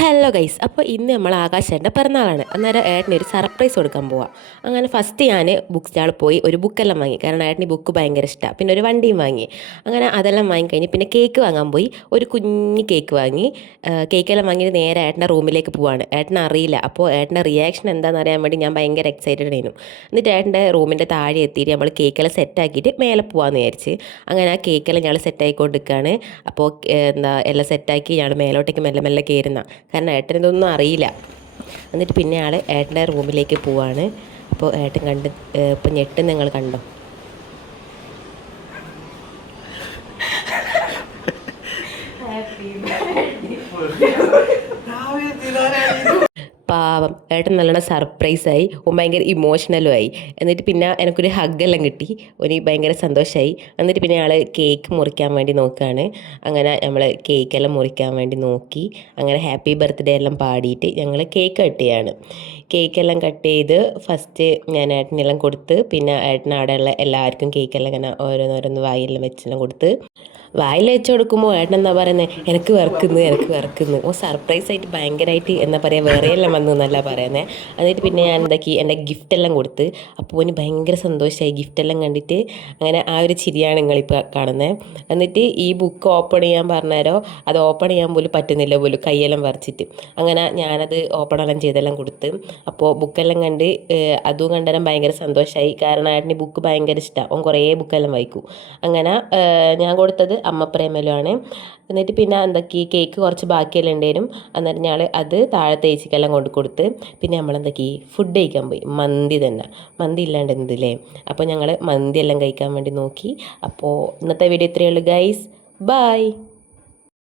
Hello guys, അപ്പോൾ ഇന്ന് നമ്മൾ ആകാശേട്ടൻ്റെ പിറന്നാളാണ്. അന്നേരം ഏട്ടന് ഒരു സർപ്രൈസ് കൊടുക്കാൻ പോവാം. അങ്ങനെ ഫസ്റ്റ് ഞാൻ ബുക്ക് സ്റ്റാളിൽ പോയി ഒരു ബുക്കെല്ലാം വാങ്ങി. കാരണം ഏട്ടന് ബുക്ക് ഭയങ്കര ഇഷ്ടമാണ്. പിന്നെ ഒരു വണ്ടിയും വാങ്ങി. അങ്ങനെ അതെല്ലാം വാങ്ങിക്കഴിഞ്ഞ് പിന്നെ കേക്ക് വാങ്ങാൻ പോയി. ഒരു കുഞ്ഞ് കേക്ക് വാങ്ങി. കേക്കെല്ലാം വാങ്ങിയിട്ട് നേരെ ഏട്ടൻ്റെ റൂമിലേക്ക് പോവാണ്. ഏട്ടന് അറിയില്ല. അപ്പോൾ ഏട്ടൻ്റെ റിയാക്ഷൻ എന്താണെന്ന് അറിയാൻ വേണ്ടി ഞാൻ ഭയങ്കര എക്സൈറ്റഡ് ആയിരുന്നു. എന്നിട്ട് ഏട്ടൻ്റെ റൂമിൻ്റെ താഴെ എത്തിയിട്ട് നമ്മൾ കേക്കെല്ലാം സെറ്റാക്കിയിട്ട് മേലെ പോകാമെന്ന് വിചാരിച്ച്. അങ്ങനെ ആ കേക്കെല്ലാം ഞങ്ങൾ സെറ്റായിക്കൊണ്ടിരിക്കുകയാണ്. അപ്പോൾ എല്ലാം സെറ്റാക്കി ഞങ്ങൾ മേലോട്ടേക്ക് മെല്ലെ മെല്ലെ കയറുന്ന, കാരണം ഏട്ടനിതൊന്നും അറിയില്ല. എന്നിട്ട് പിന്നെ ആൾ ഏട്ടൻ്റെ റൂമിലേക്ക് പോവാണ്. അപ്പോൾ ഏട്ടൻ കണ്ട് ഇപ്പം ഞെട്ടും നിങ്ങൾ കണ്ടോ. പാവം ഏട്ടൻ നല്ലോണം സർപ്രൈസായി, ഭയങ്കര ഇമോഷണലും ആയി. എന്നിട്ട് പിന്നെ എനിക്കൊരു ഹഗ്ഗെല്ലാം കിട്ടി. ഒരു ഭയങ്കര സന്തോഷമായി. എന്നിട്ട് പിന്നെ ആൾ കേക്ക് മുറിക്കാൻ വേണ്ടി നോക്കുകയാണ്. അങ്ങനെ നമ്മൾ കേക്കെല്ലാം മുറിക്കാൻ വേണ്ടി നോക്കി. അങ്ങനെ ഹാപ്പി ബർത്ത്ഡേ എല്ലാം പാടിയിട്ട് ഞങ്ങൾ കേക്ക് കട്ട് ചെയ്യാണ്. കേക്കെല്ലാം കട്ട് ചെയ്ത് ഫസ്റ്റ് ഞാൻ ഏട്ടനെല്ലാം കൊടുത്ത്, പിന്നെ ഏട്ടൻ അവിടെയുള്ള എല്ലാവർക്കും കേക്കെല്ലാം ഇങ്ങനെ ഓരോന്നോരോന്ന് വായിലെല്ലാം വെച്ചെല്ലാം കൊടുത്ത്. വായിൽ വെച്ച് കൊടുക്കുമ്പോൾ ഏട്ടൻ എന്താ പറയുന്നത്, എനിക്ക് വിറക്കുന്നു. സർപ്രൈസ് ആയിട്ട് ഭയങ്കരമായിട്ട് എന്താ പറയുക, വേറെയെല്ലാം വന്നു എന്നല്ല പറയുന്നത്. എന്നിട്ട് പിന്നെ ഞാൻ എന്താക്കി, എൻ്റെ ഗിഫ്റ്റെല്ലാം കൊടുത്ത്. അപ്പോൾ ഓന് ഭയങ്കര സന്തോഷമായി ഗിഫ്റ്റെല്ലാം കണ്ടിട്ട്. അങ്ങനെ ആ ഒരു ചിരിയാണ് നിങ്ങളിപ്പോൾ കാണുന്നത്. എന്നിട്ട് ഈ ബുക്ക് ഓപ്പൺ ചെയ്യാൻ പറഞ്ഞാലോ, അത് ഓപ്പൺ ചെയ്യാൻ പോലും പറ്റുന്നില്ല പോലും, കൈയെല്ലാം വരച്ചിട്ട്. അങ്ങനെ ഞാനത് ഓപ്പണെല്ലാം ചെയ്തെല്ലാം കൊടുത്ത്. അപ്പോൾ ബുക്കെല്ലാം കണ്ട് അതും കണ്ടെല്ലാം ഭയങ്കര സന്തോഷമായി. കാരണം ഏട്ടന് ബുക്ക് ഭയങ്കര ഇഷ്ടമാണ്. ഓൻ കുറേ ബുക്കെല്ലാം വായിക്കും. അങ്ങനെ ഞാൻ കൊടുത്തത് അമ്മ പ്രേമലുമാണ്. എന്നിട്ട് പിന്നെ എന്തൊക്കെ കേക്ക് കുറച്ച് ബാക്കിയെല്ലാം ഉണ്ടായിരുന്നു. അന്നേരം ഞാൻ അത് താഴത്തെ ഏച്ചിക്കെല്ലാം കൊണ്ട് കൊടുത്ത്. പിന്നെ നമ്മളെന്തൊക്കെ ഫുഡ് കഴിക്കാൻ പോയി. മന്തി തന്നെ, മന്തി ഇല്ലാണ്ട് എന്തില്ലേ. അപ്പോൾ ഞങ്ങൾ മന്തി എല്ലാം കഴിക്കാൻ വേണ്ടി നോക്കി. അപ്പോൾ ഇന്നത്തെ വീഡിയോ ഇത്രയേ ഉള്ളൂ ഗൈസ്. ബൈ.